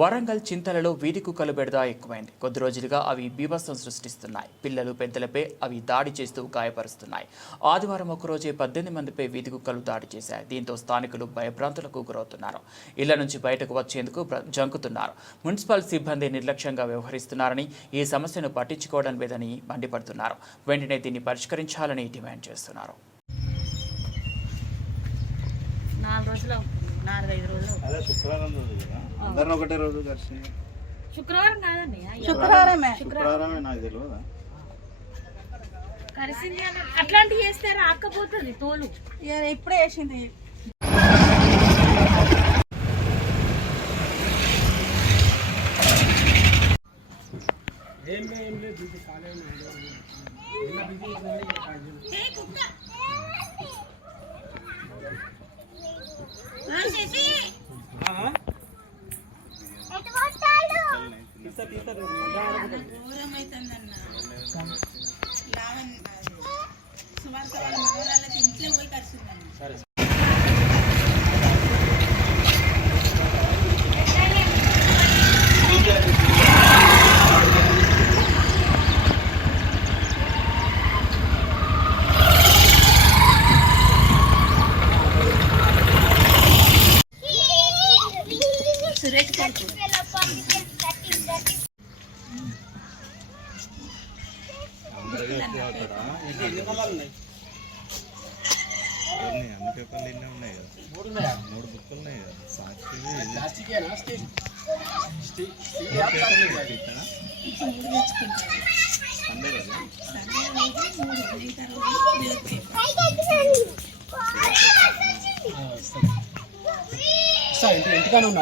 వరంగల్ చింతలలో వీధి కుక్కలు ఎక్కువైంది. కొద్ది రోజులుగా అవి బీభత్సం సృష్టిస్తున్నాయి. పిల్లలు పెద్దలపై అవి దాడి చేస్తూ గాయపరుస్తున్నాయి. ఆదివారం ఒకరోజే పద్దెనిమిది మందిపై వీధి కుక్కలు దాడి చేశాయి. దీంతో స్థానికులు భయభ్రాంతులకు గురవుతున్నారు. ఇళ్ళ నుంచి బయటకు వచ్చేందుకు జంకుతున్నారు. మున్సిపల్ సిబ్బంది నిర్లక్ష్యంగా వ్యవహరిస్తున్నారని ఈ సమస్యను పట్టించుకోవడం లేదని మండిపడుతున్నారు. వెంటనే దీన్ని పరిష్కరించాలని డిమాండ్ చేస్తున్నారు. నాలుగు రోజులు నాలుగైదు రోజులు. అవుతుంది. అదే శుక్రవారం రోజు కదా? అందరిని ఒకటే రోజు కలిసి శుక్రవారం కాదండి. శుక్రవారమే. శుక్రవారమే నాకు తెలియదా? కలిసింది అట్లాంటివి చేస్తే రాకపోతుంది తోలు. ఇక ఇప్పుడే వేసింది ఇంట్లో పోయి ఖర్చుందన్న సురేష్ కొడుకు అన్ని పేపర్లు ఎన్ని ఉన్నాయి కదా మూడు బుక్కులు ఉన్నాయి కదా సాక్షి ఇంటికానే ఉన్నా